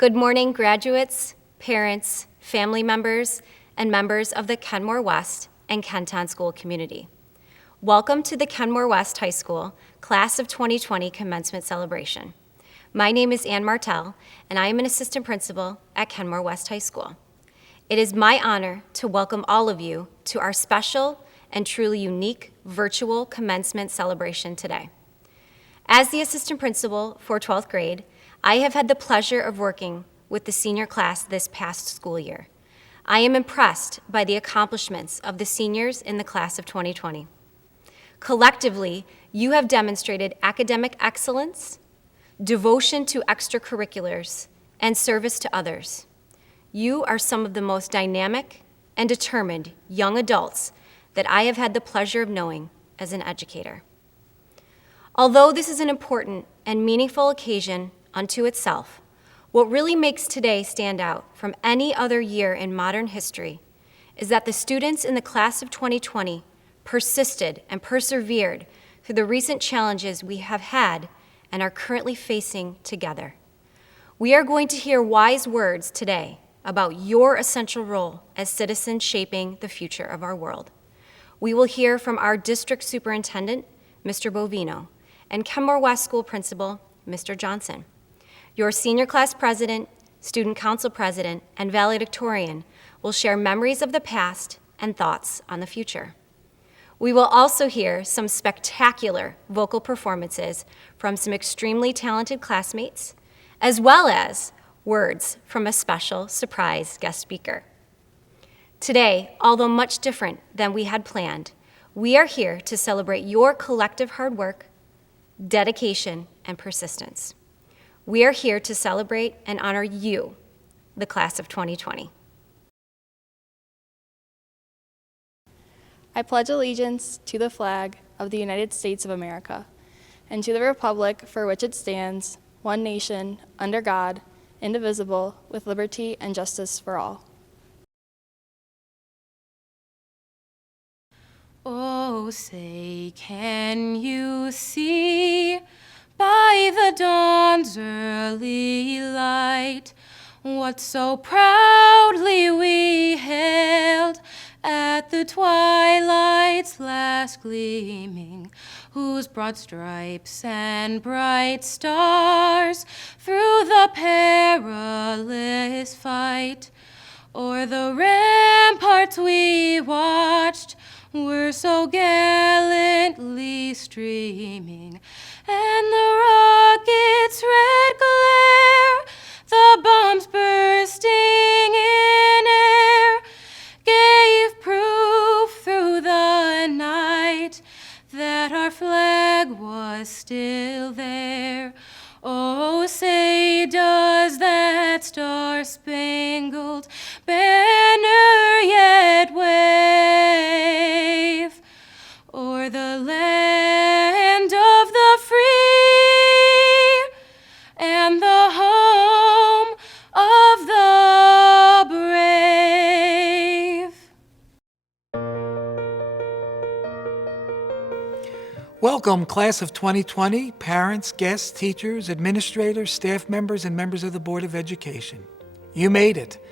Good morning, graduates, parents, family members, and members of the Kenmore West and Kenton School community. Welcome to the Kenmore West High School Class of 2020 Commencement Celebration. My name is Ann Martell, and I am an assistant principal at Kenmore West High School. It is my honor to welcome all of you to our special and truly unique virtual commencement celebration today. As the assistant principal for 12th grade, I have had the pleasure of working with the senior class this past school year. I am impressed by the accomplishments of the seniors in the class of 2020. Collectively, you have demonstrated academic excellence, devotion to extracurriculars, and service to others. You are some of the most dynamic and determined young adults that I have had the pleasure of knowing as an educator. Although this is an important and meaningful occasion unto itself, what really makes today stand out from any other year in modern history is that the students in the class of 2020 persisted and persevered through the recent challenges we have had and are currently facing together. We are going to hear wise words today about your essential role as citizens shaping the future of our world. We will hear from our district superintendent, Mr. Bovino, and Kenmore West School Principal, Mr. Johnson. Your senior class president, student council president, and valedictorian will share memories of the past and thoughts on the future. We will also hear some spectacular vocal performances from some extremely talented classmates, as well as words from a special surprise guest speaker. Today, although much different than we had planned, we are here to celebrate your collective hard work, dedication, and persistence. We are here to celebrate and honor you, the class of 2020. I pledge allegiance to the flag of the United States of America and to the republic for which it stands, one nation, under God, indivisible, with liberty and justice for all. Oh, say, can you see by the dawn's early light what so proudly we hailed at the twilight's last gleaming, whose broad stripes and bright stars through the perilous fight o'er the ramparts we watched were so gallantly streaming, and the rocket's red glare, the bombs bursting in air, gave proof through the night that our flag was still there. Oh, say, does that star-spangled banner yet wave o'er the land of the free and the home of the brave? Welcome, class of 2020, parents, guests, teachers, administrators, staff members, and members of the Board of Education. You made it.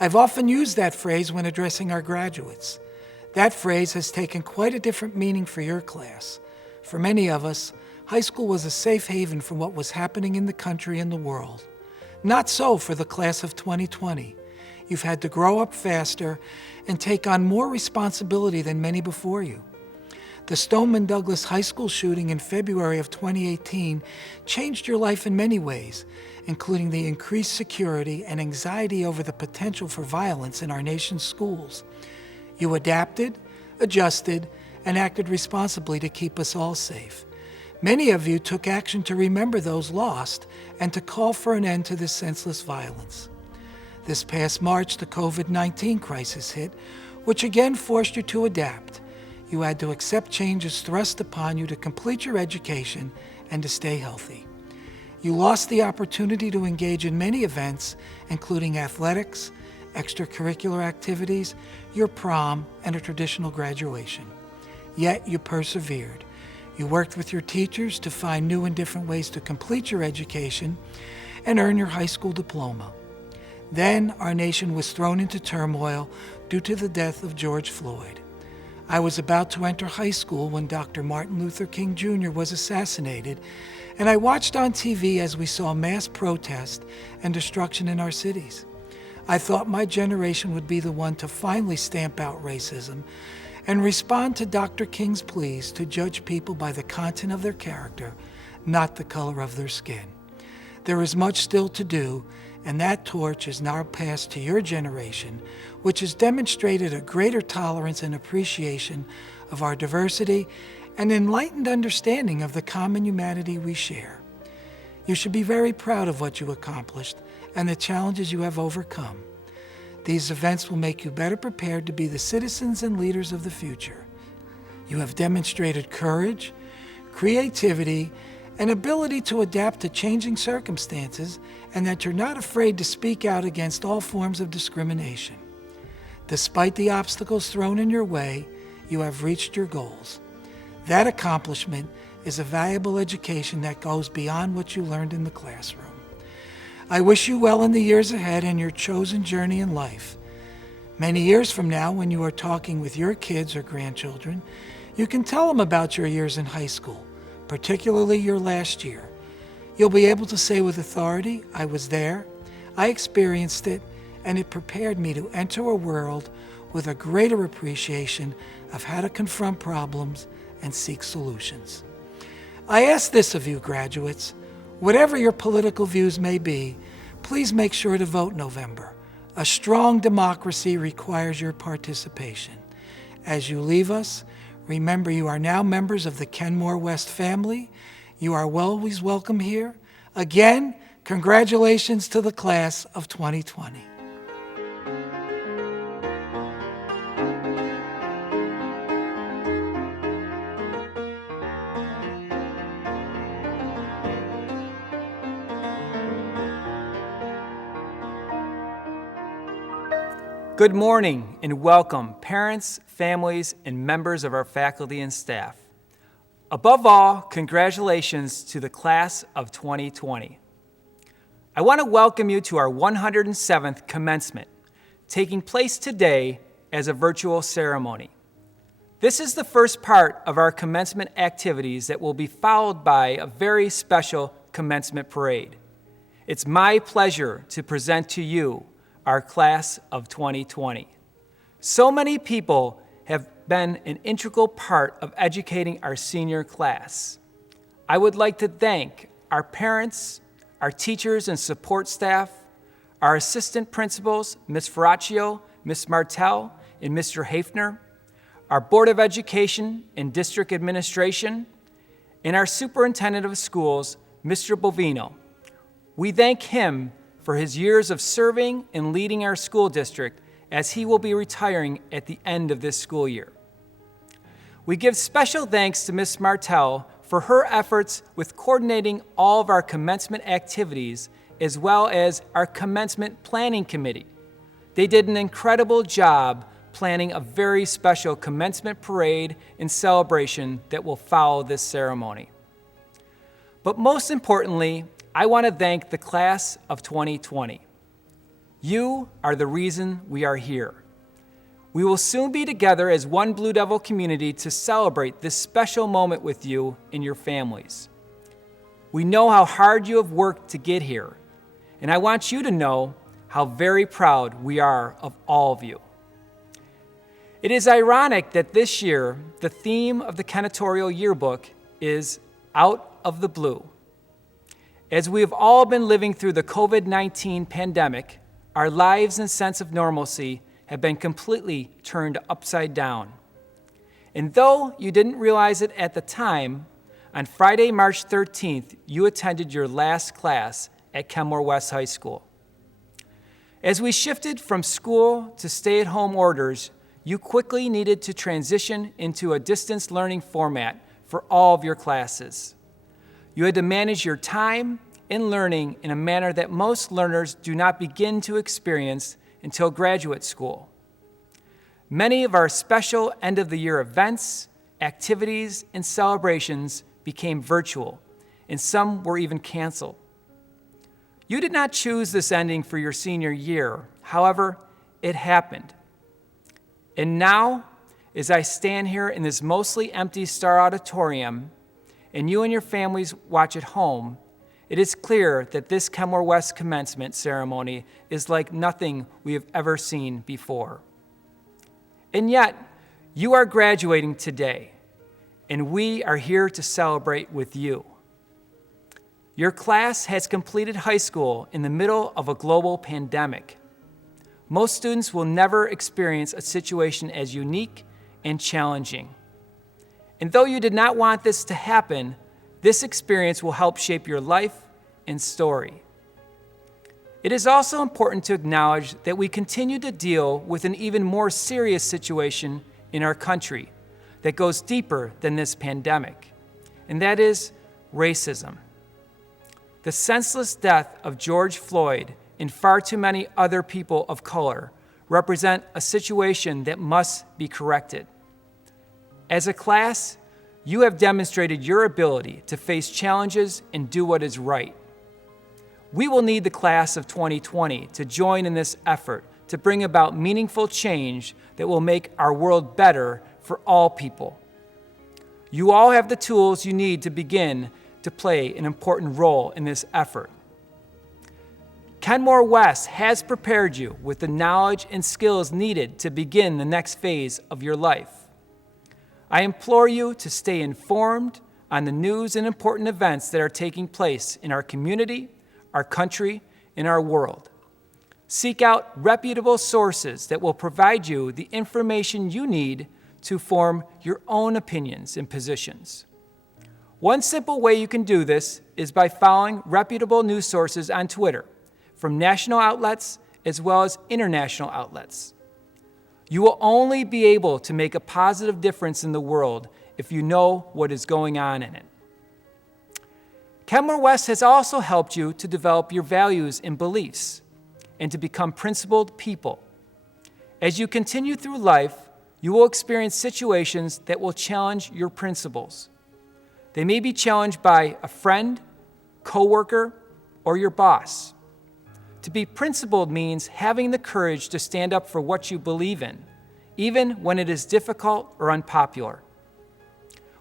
I've often used that phrase when addressing our graduates. That phrase has taken quite a different meaning for your class. For many of us, high school was a safe haven from what was happening in the country and the world. Not so for the class of 2020. You've had to grow up faster and take on more responsibility than many before you. The Stoneman Douglas High School shooting in February of 2018 changed your life in many ways, including the increased security and anxiety over the potential for violence in our nation's schools. You adapted, adjusted, and acted responsibly to keep us all safe. Many of you took action to remember those lost and to call for an end to this senseless violence. This past March, the COVID-19 crisis hit, which again forced you to adapt. You had to accept changes thrust upon you to complete your education and to stay healthy. You lost the opportunity to engage in many events, including athletics, extracurricular activities, your prom, and a traditional graduation. Yet you persevered. You worked with your teachers to find new and different ways to complete your education, and earn your high school diploma. Then our nation was thrown into turmoil due to the death of George Floyd. I was about to enter high school when Dr. Martin Luther King Jr. was assassinated, and I watched on TV as we saw mass protest and destruction in our cities. I thought my generation would be the one to finally stamp out racism and respond to Dr. King's pleas to judge people by the content of their character, not the color of their skin. There is much still to do, and that torch is now passed to your generation, which has demonstrated a greater tolerance and appreciation of our diversity and enlightened understanding of the common humanity we share. You should be very proud of what you accomplished and the challenges you have overcome. These events will make you better prepared to be the citizens and leaders of the future. You have demonstrated courage, creativity, and ability to adapt to changing circumstances, and that you're not afraid to speak out against all forms of discrimination. Despite the obstacles thrown in your way, you have reached your goals. That accomplishment is a valuable education that goes beyond what you learned in the classroom. I wish you well in the years ahead in your chosen journey in life. Many years from now, when you are talking with your kids or grandchildren, you can tell them about your years in high school, particularly your last year. You'll be able to say with authority, I was there, I experienced it, and it prepared me to enter a world with a greater appreciation of how to confront problems and seek solutions. I ask this of you, graduates. Whatever your political views may be, please make sure to vote November. A strong democracy requires your participation. As you leave us, remember you are now members of the Kenmore West family. You are always welcome here. Again, congratulations to the class of 2020. Good morning and welcome, parents, families, and members of our faculty and staff. Above all, congratulations to the class of 2020. I want to welcome you to our 107th commencement, taking place today as a virtual ceremony. This is the first part of our commencement activities that will be followed by a very special commencement parade. It's my pleasure to present to you our class of 2020. So many people have been an integral part of educating our senior class. I would like to thank our parents, our teachers and support staff, our assistant principals, Ms. Ferraccio, Ms. Martell, and Mr. Hafner, our Board of Education and District Administration, and our Superintendent of Schools, Mr. Bovino. We thank him for his years of serving and leading our school district, as he will be retiring at the end of this school year. We give special thanks to Ms. Martell for her efforts with coordinating all of our commencement activities, as well as our commencement planning committee. They did an incredible job planning a very special commencement parade and celebration that will follow this ceremony. But most importantly, I want to thank the class of 2020. You are the reason we are here. We will soon be together as one Blue Devil community to celebrate this special moment with you and your families. We know how hard you have worked to get here, and I want you to know how very proud we are of all of you. It is ironic that this year, the theme of the Cantorial Yearbook is Out of the Blue. As we have all been living through the COVID-19 pandemic, our lives and sense of normalcy have been completely turned upside down. And though you didn't realize it at the time, on Friday, March 13th, you attended your last class at Kenmore West High School. As we shifted from school to stay-at-home orders, you quickly needed to transition into a distance learning format for all of your classes. You had to manage your time and learning in a manner that most learners do not begin to experience until graduate school. Many of our special end-of-the-year events, activities, and celebrations became virtual, and some were even canceled. You did not choose this ending for your senior year. However, it happened. And now, as I stand here in this mostly empty Star Auditorium, and you and your families watch at home, it is clear that this Kenmore West commencement ceremony is like nothing we have ever seen before. And yet, you are graduating today, and we are here to celebrate with you. Your class has completed high school in the middle of a global pandemic. Most students will never experience a situation as unique and challenging. And though you did not want this to happen, this experience will help shape your life and story. It is also important to acknowledge that we continue to deal with an even more serious situation in our country that goes deeper than this pandemic, and that is racism. The senseless death of George Floyd and far too many other people of color represent a situation that must be corrected. As a class, you have demonstrated your ability to face challenges and do what is right. We will need the class of 2020 to join in this effort to bring about meaningful change that will make our world better for all people. You all have the tools you need to begin to play an important role in this effort. Kenmore West has prepared you with the knowledge and skills needed to begin the next phase of your life. I implore you to stay informed on the news and important events that are taking place in our community, our country, and our world. Seek out reputable sources that will provide you the information you need to form your own opinions and positions. One simple way you can do this is by following reputable news sources on Twitter, from national outlets as well as international outlets. You will only be able to make a positive difference in the world if you know what is going on in it. Kenmore West has also helped you to develop your values and beliefs and to become principled people. As you continue through life, you will experience situations that will challenge your principles. They may be challenged by a friend, coworker, or your boss. To be principled means having the courage to stand up for what you believe in, even when it is difficult or unpopular.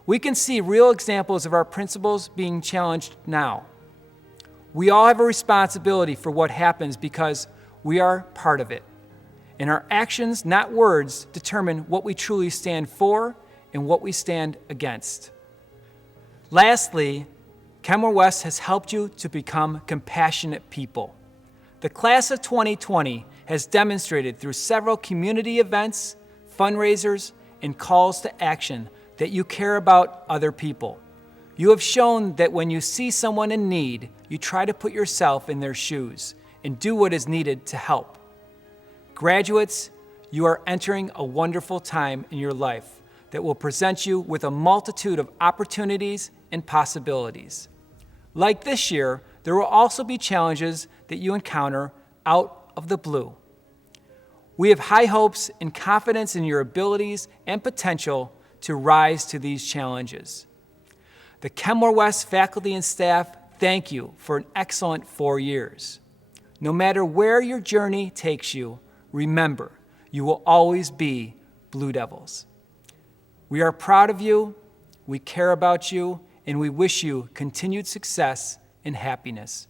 We can see real examples of our principles being challenged now. We all have a responsibility for what happens because we are part of it. And our actions, not words, determine what we truly stand for and what we stand against. Lastly, Kenmore West has helped you to become compassionate people. The class of 2020 has demonstrated through several community events, fundraisers, and calls to action that you care about other people. You have shown that when you see someone in need, you try to put yourself in their shoes and do what is needed to help. Graduates, you are entering a wonderful time in your life that will present you with a multitude of opportunities and possibilities. Like this year, there will also be challenges that you encounter out of the blue. We have high hopes and confidence in your abilities and potential to rise to these challenges. The Kenmore West faculty and staff thank you for an excellent 4 years. No matter where your journey takes you, remember, you will always be Blue Devils. We are proud of you, we care about you, and we wish you continued success and happiness.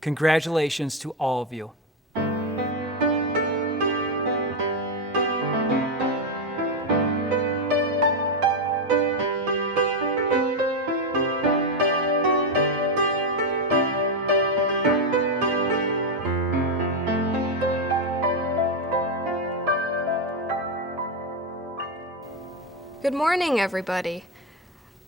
Congratulations to all of you. Good morning, everybody.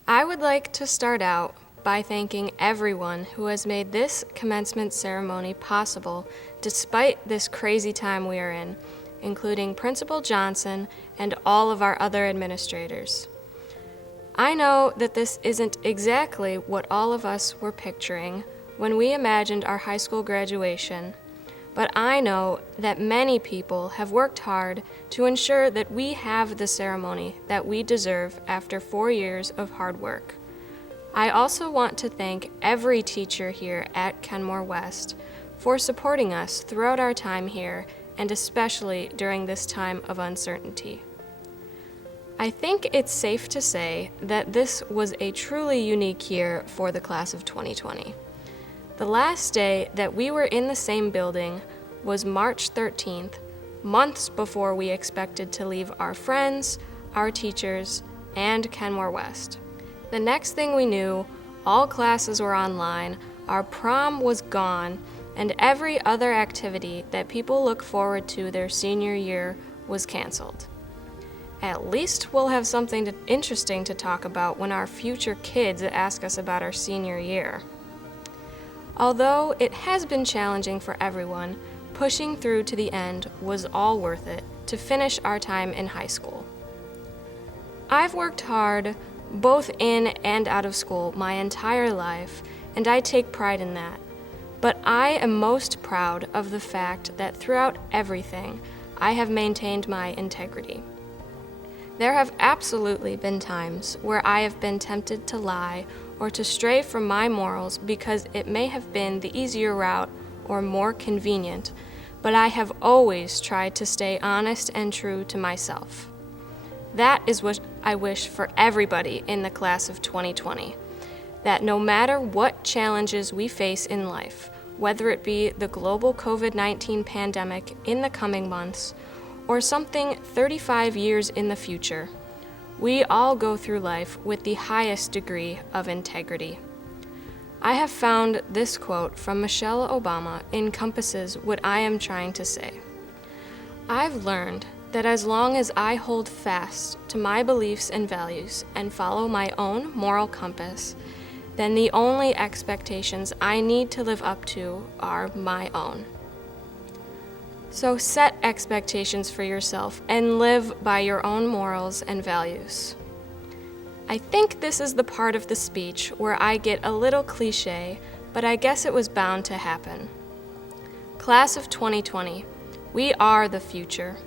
I would like to start out by thanking everyone who has made this commencement ceremony possible despite this crazy time we are in, including Principal Johnson and all of our other administrators. I know that this isn't exactly what all of us were picturing when we imagined our high school graduation, but I know that many people have worked hard to ensure that we have the ceremony that we deserve after 4 years of hard work. I also want to thank every teacher here at Kenmore West for supporting us throughout our time here, and especially during this time of uncertainty. I think it's safe to say that this was a truly unique year for the class of 2020. The last day that we were in the same building was March 13th, months before we expected to leave our friends, our teachers, and Kenmore West. The next thing we knew, all classes were online, our prom was gone, and every other activity that people look forward to their senior year was canceled. At least we'll have something interesting to talk about when our future kids ask us about our senior year. Although it has been challenging for everyone, pushing through to the end was all worth it to finish our time in high school. I've worked hard, both in and out of school, my entire life, and I take pride in that. But I am most proud of the fact that throughout everything, I have maintained my integrity. There have absolutely been times where I have been tempted to lie or to stray from my morals because it may have been the easier route or more convenient, but I have always tried to stay honest and true to myself. That is what I wish for everybody in the class of 2020, that no matter what challenges we face in life, whether it be the global COVID-19 pandemic in the coming months, or something 35 years in the future, we all go through life with the highest degree of integrity. I have found this quote from Michelle Obama encompasses what I am trying to say. I've learned that as long as I hold fast to my beliefs and values and follow my own moral compass, then the only expectations I need to live up to are my own. So set expectations for yourself and live by your own morals and values. I think this is the part of the speech where I get a little cliche, but I guess it was bound to happen. Class of 2020, we are the future.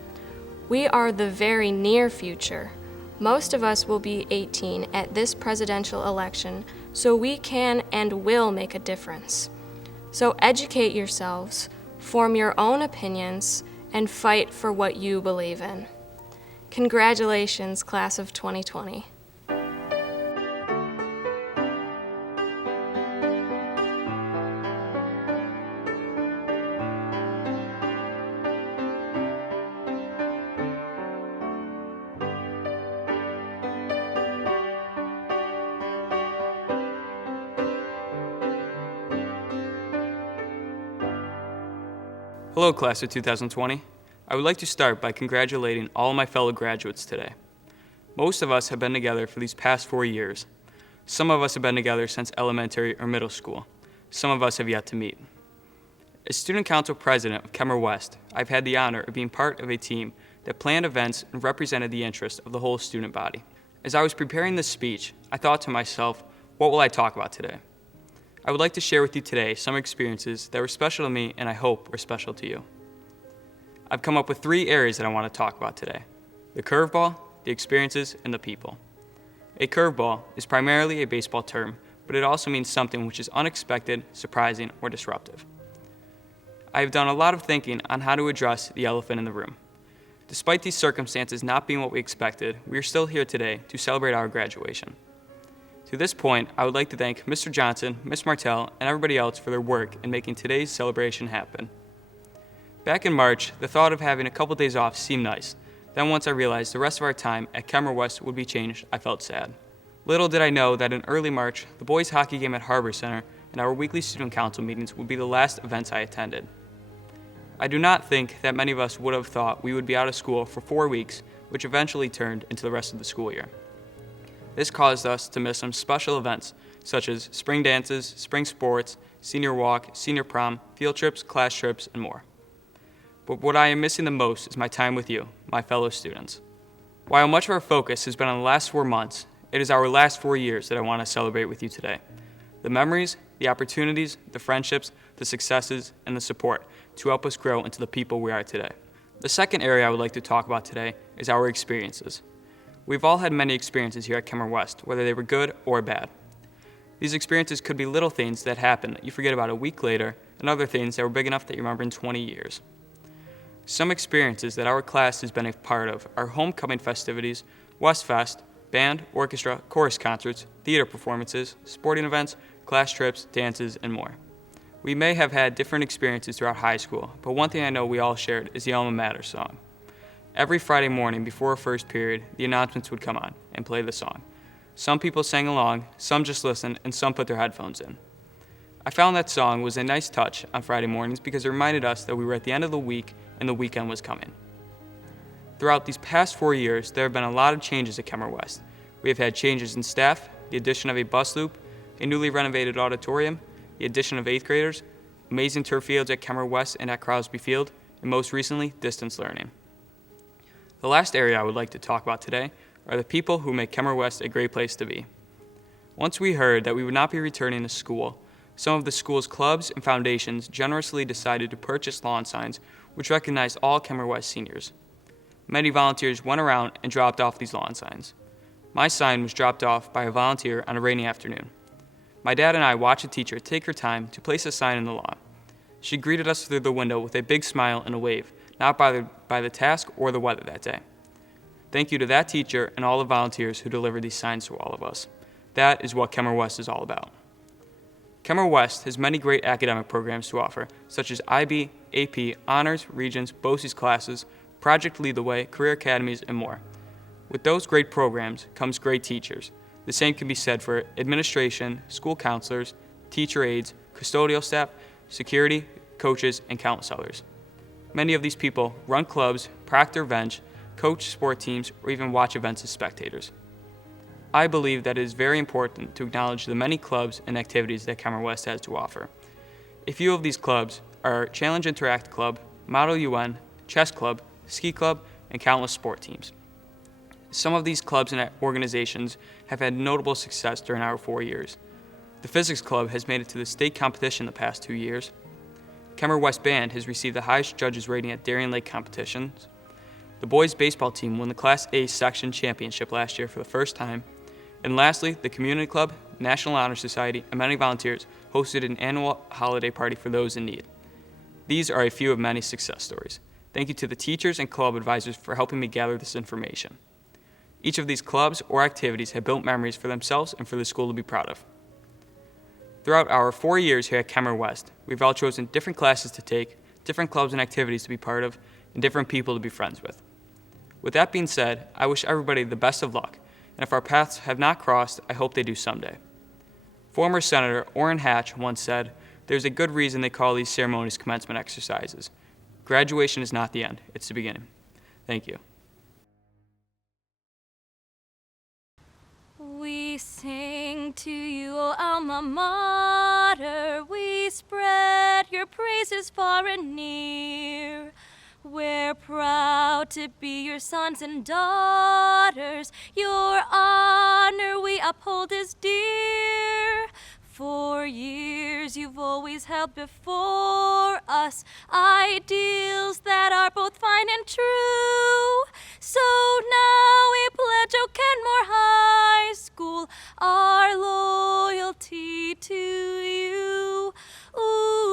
We are the very near future. Most of us will be 18 at this presidential election, so we can and will make a difference. So educate yourselves, form your own opinions, and fight for what you believe in. Congratulations, class of 2020. Hello, class of 2020. I would like to start by congratulating all of my fellow graduates today. Most of us have been together for these past 4 years. Some of us have been together since elementary or middle school. Some of us have yet to meet. As student council president of Kenmore West, I've had the honor of being part of a team that planned events and represented the interests of the whole student body. As I was preparing this speech, I thought to myself, what will I talk about today? I would like to share with you today some experiences that were special to me and I hope were special to you. I've come up with 3 areas that I want to talk about today: the curveball, the experiences, and the people. A curveball is primarily a baseball term, but it also means something which is unexpected, surprising, or disruptive. I have done a lot of thinking on how to address the elephant in the room. Despite these circumstances not being what we expected, we are still here today to celebrate our graduation. To this point, I would like to thank Mr. Johnson, Ms. Martell, and everybody else for their work in making today's celebration happen. Back in March, the thought of having a couple days off seemed nice. Then once I realized the rest of our time at Kenmore West would be changed, I felt sad. Little did I know that in early March, the boys' hockey game at Harbor Center and our weekly student council meetings would be the last events I attended. I do not think that many of us would have thought we would be out of school for 4 weeks, which eventually turned into the rest of the school year. This caused us to miss some special events, such as spring dances, spring sports, senior walk, senior prom, field trips, class trips, and more. But what I am missing the most is my time with you, my fellow students. While much of our focus has been on the last 4 months, it is our last 4 years that I want to celebrate with you today. The memories, the opportunities, the friendships, the successes, and the support to help us grow into the people we are today. The second area I would like to talk about today is our experiences. We've all had many experiences here at Kenmore West, whether they were good or bad. These experiences could be little things that happen that you forget about a week later, and other things that were big enough that you remember in 20 years. Some experiences that our class has been a part of are homecoming festivities, West Fest, band, orchestra, chorus concerts, theater performances, sporting events, class trips, dances, and more. We may have had different experiences throughout high school, but one thing I know we all shared is the Alma Mater song. Every Friday morning before our first period, the announcements would come on and play the song. Some people sang along, some just listened, and some put their headphones in. I found that song was a nice touch on Friday mornings because it reminded us that we were at the end of the week and the weekend was coming. Throughout these past 4 years, there have been a lot of changes at Kenmore West. We have had changes in staff, the addition of a bus loop, a newly renovated auditorium, the addition of 8th graders, amazing turf fields at Kenmore West and at Crosby Field, and most recently, distance learning. The last area I would like to talk about today are the people who make Kenmore West a great place to be. Once we heard that we would not be returning to school, some of the school's clubs and foundations generously decided to purchase lawn signs which recognized all Kenmore West seniors. Many volunteers went around and dropped off these lawn signs. My sign was dropped off by a volunteer on a rainy afternoon. My dad and I watched a teacher take her time to place a sign in the lawn. She greeted us through the window with a big smile and a wave, not bothered by the task or the weather that day. Thank you to that teacher and all the volunteers who delivered these signs to all of us. That is what Kenmore West is all about. Kenmore West has many great academic programs to offer, such as IB, AP, Honors, Regents, BOCES classes, Project Lead the Way, Career Academies, and more. With those great programs comes great teachers. The same can be said for administration, school counselors, teacher aides, custodial staff, security, coaches, and countless others. Many of these people run clubs, proctor events, coach sport teams, or even watch events as spectators. I believe that it is very important to acknowledge the many clubs and activities that Kenmore West has to offer. A few of these clubs are Challenge Interact Club, Model UN, Chess Club, Ski Club, and countless sport teams. Some of these clubs and organizations have had notable success during our 4 years. The Physics Club has made it to the state competition the past 2 years. Kenmore West Band has received the highest judges rating at Darien Lake competitions. The boys' baseball team won the Class A section championship last year for the first time. And lastly, the Community Club, National Honor Society, and many volunteers hosted an annual holiday party for those in need. These are a few of many success stories. Thank you to the teachers and club advisors for helping me gather this information. Each of these clubs or activities have built memories for themselves and for the school to be proud of. Throughout our 4 years here at Kenmore West, we've all chosen different classes to take, different clubs and activities to be part of, and different people to be friends with. With that being said, I wish everybody the best of luck, and if our paths have not crossed, I hope they do someday. Former Senator Orrin Hatch once said, "There's a good reason they call these ceremonies commencement exercises. Graduation is not the end, it's the beginning." Thank you. We sing to you, O alma mater. We spread your praises far and near. We're proud to be your sons and daughters. Your honor we uphold as dear. For years you've always held before us ideals that are both fine and true. So now we pledge, O Kenmore High School, our loyalty to you. Ooh.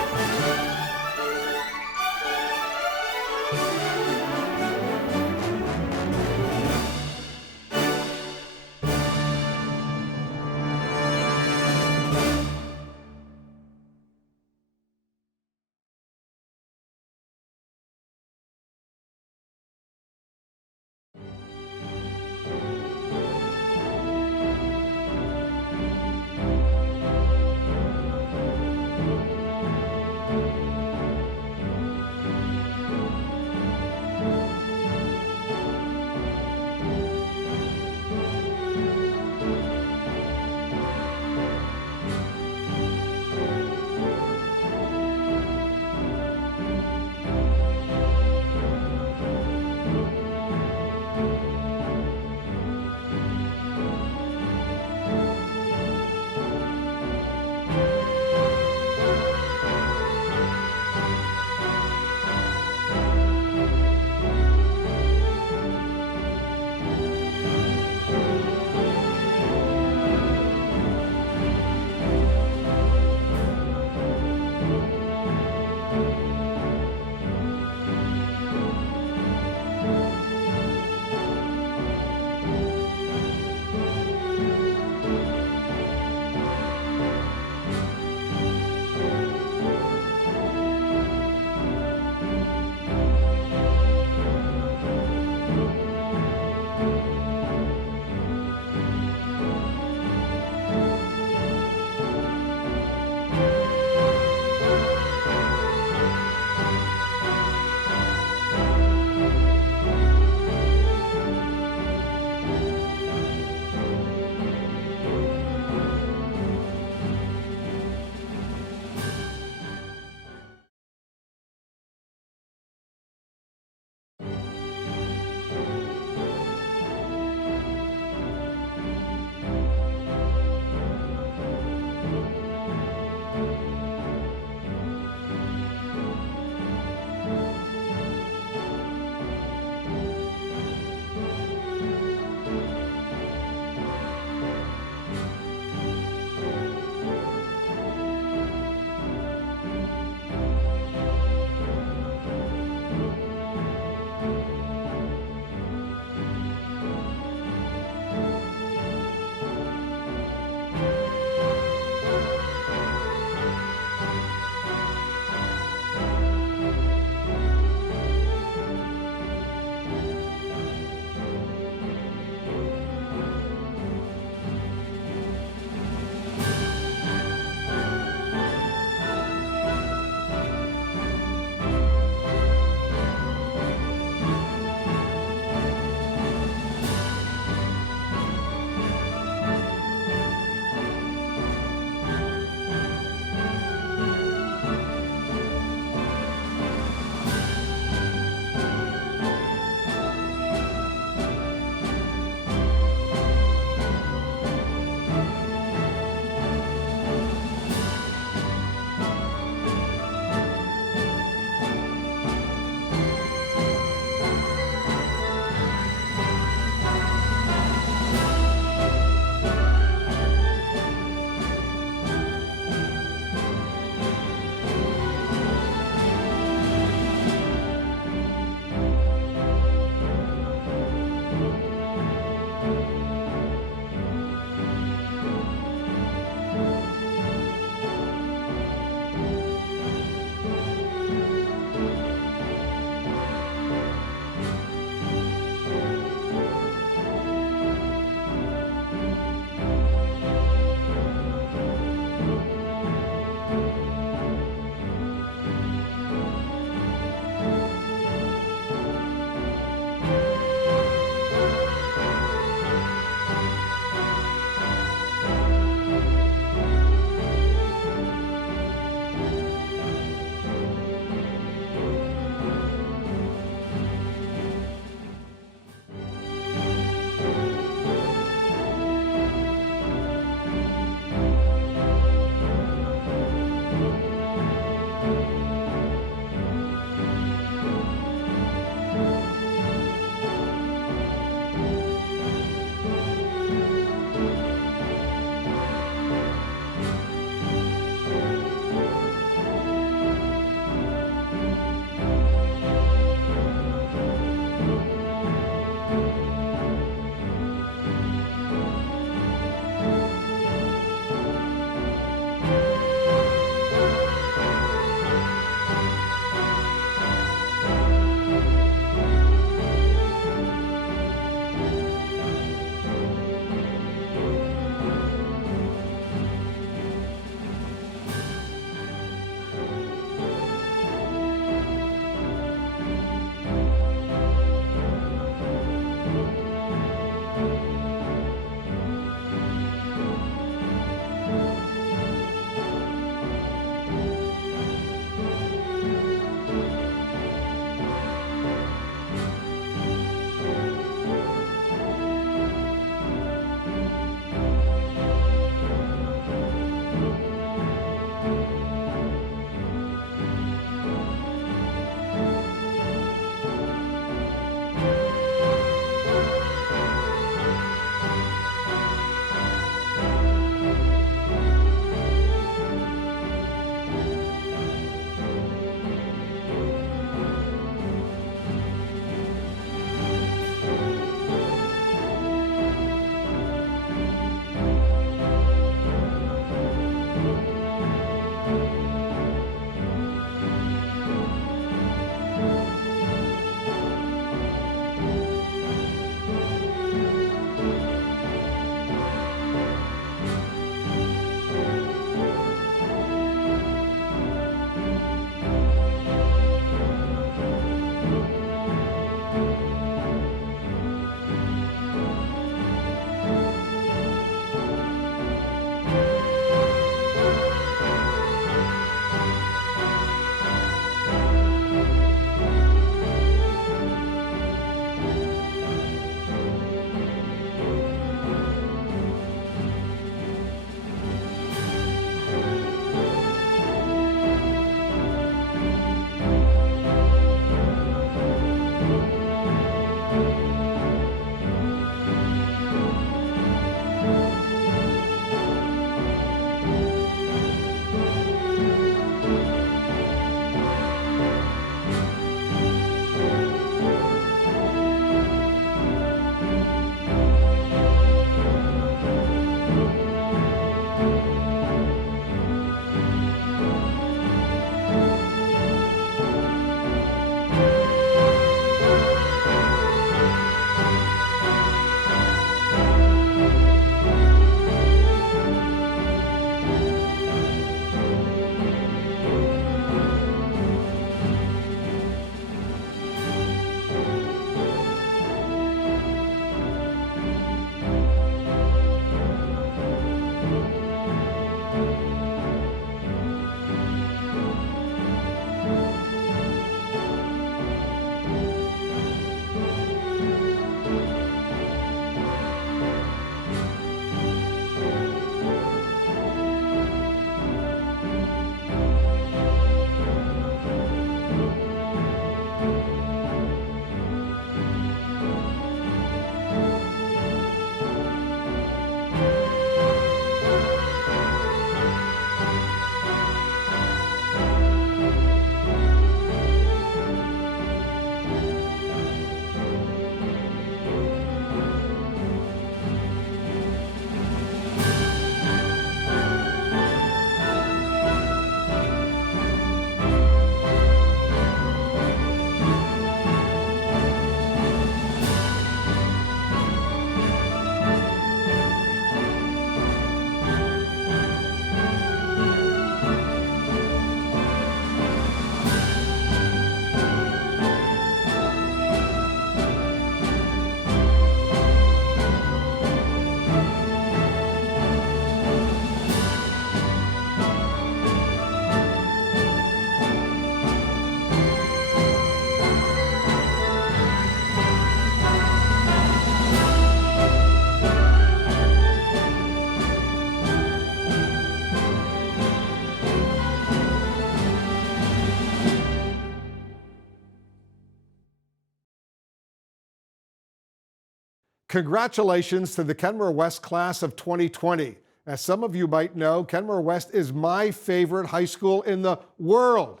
Congratulations to the Kenmore West class of 2020. As some of you might know, Kenmore West is my favorite high school in the world.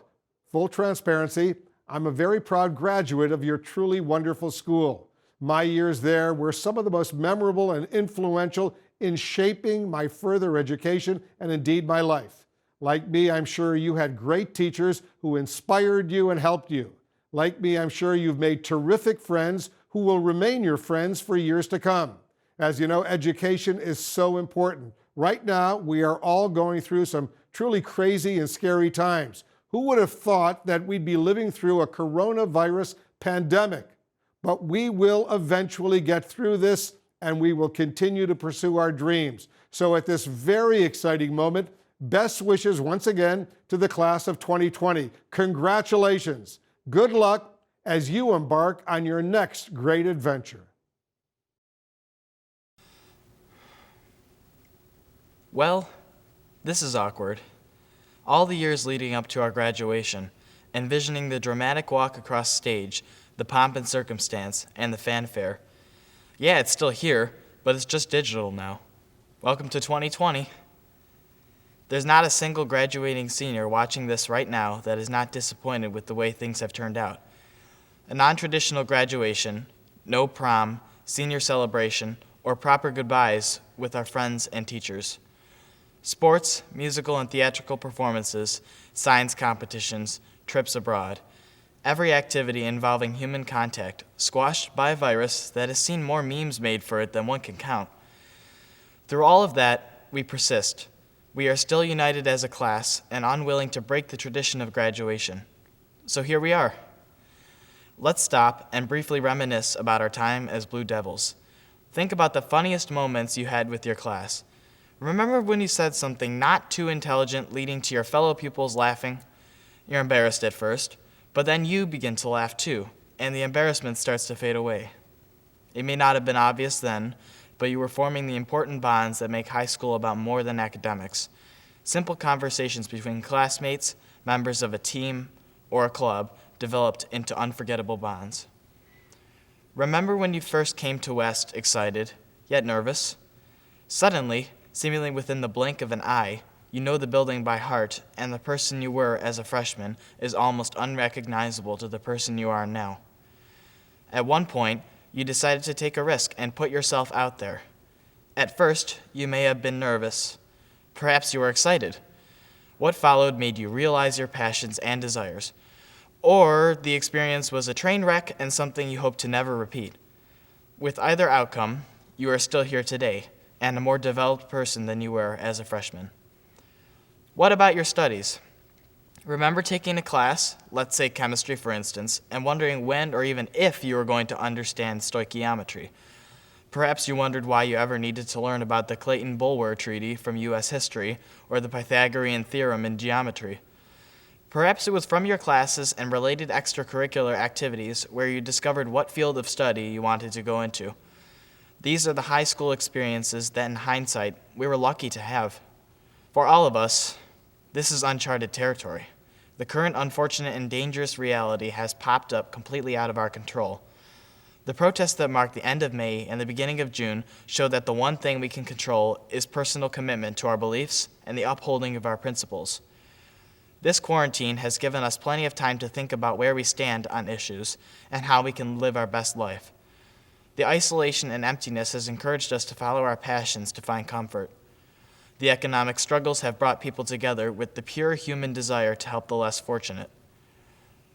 Full transparency, I'm a very proud graduate of your truly wonderful school. My years there were some of the most memorable and influential in shaping my further education and indeed my life. Like me, I'm sure you had great teachers who inspired you and helped you. Like me, I'm sure you've made terrific friends who will remain your friends for years to come. As you know, education is so important. Right now, we are all going through some truly crazy and scary times. Who would have thought that we'd be living through a coronavirus pandemic? But we will eventually get through this, and we will continue to pursue our dreams. So at this very exciting moment, best wishes once again to the class of 2020. Congratulations. Good luck as you embark on your next great adventure. Well, this is awkward. All the years leading up to our graduation, envisioning the dramatic walk across stage, the pomp and circumstance, and the fanfare. Yeah, it's still here, but it's just digital now. Welcome to 2020. There's not a single graduating senior watching this right now that is not disappointed with the way things have turned out. A non-traditional graduation, no prom, senior celebration, or proper goodbyes with our friends and teachers. Sports, musical and theatrical performances, science competitions, trips abroad. Every activity involving human contact, squashed by a virus that has seen more memes made for it than one can count. Through all of that, we persist. We are still united as a class and unwilling to break the tradition of graduation. So here we are. Let's stop and briefly reminisce about our time as Blue Devils. Think about the funniest moments you had with your class. Remember when you said something not too intelligent leading to your fellow pupils laughing? You're embarrassed at first, but then you begin to laugh too, and the embarrassment starts to fade away. It may not have been obvious then, but you were forming the important bonds that make high school about more than academics. Simple conversations between classmates, members of a team, or a club developed into unforgettable bonds. Remember when you first came to West excited, yet nervous? Suddenly, seemingly within the blink of an eye, you know the building by heart, and the person you were as a freshman is almost unrecognizable to the person you are now. At one point, you decided to take a risk and put yourself out there. At first, you may have been nervous. Perhaps you were excited. What followed made you realize your passions and desires. Or the experience was a train wreck and something you hope to never repeat. With either outcome, you are still here today, and a more developed person than you were as a freshman. What about your studies? Remember taking a class, let's say chemistry for instance, and wondering when or even if you were going to understand stoichiometry. Perhaps you wondered why you ever needed to learn about the Clayton-Bulwer Treaty from U.S. history or the Pythagorean theorem in geometry. Perhaps it was from your classes and related extracurricular activities where you discovered what field of study you wanted to go into. These are the high school experiences that in hindsight we were lucky to have. For all of us, this is uncharted territory. The current unfortunate and dangerous reality has popped up completely out of our control. The protests that marked the end of May and the beginning of June show that the one thing we can control is personal commitment to our beliefs and the upholding of our principles. This quarantine has given us plenty of time to think about where we stand on issues and how we can live our best life. The isolation and emptiness has encouraged us to follow our passions to find comfort. The economic struggles have brought people together with the pure human desire to help the less fortunate.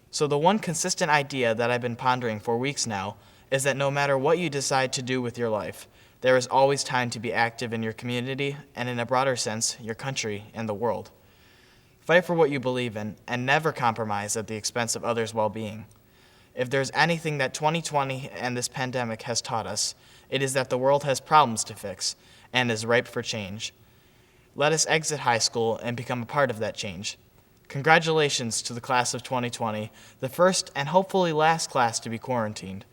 So the one consistent idea that I've been pondering for weeks now is that no matter what you decide to do with your life, there is always time to be active in your community and, in a broader sense, your country and the world. Fight for what you believe in and never compromise at the expense of others' well-being. If there's anything that 2020 and this pandemic has taught us, it is that the world has problems to fix and is ripe for change. Let us exit high school and become a part of that change. Congratulations to the class of 2020, the first and hopefully last class to be quarantined.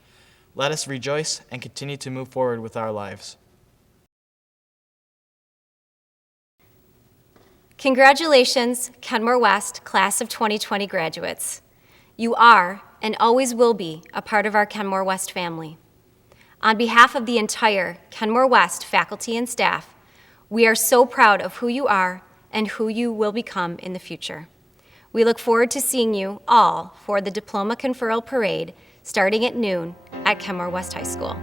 Let us rejoice and continue to move forward with our lives. Congratulations, Kenmore West Class of 2020 graduates. You are and always will be a part of our Kenmore West family. On behalf of the entire Kenmore West faculty and staff, we are so proud of who you are and who you will become in the future. We look forward to seeing you all for the Diploma Conferral Parade starting at noon at Kenmore West High School.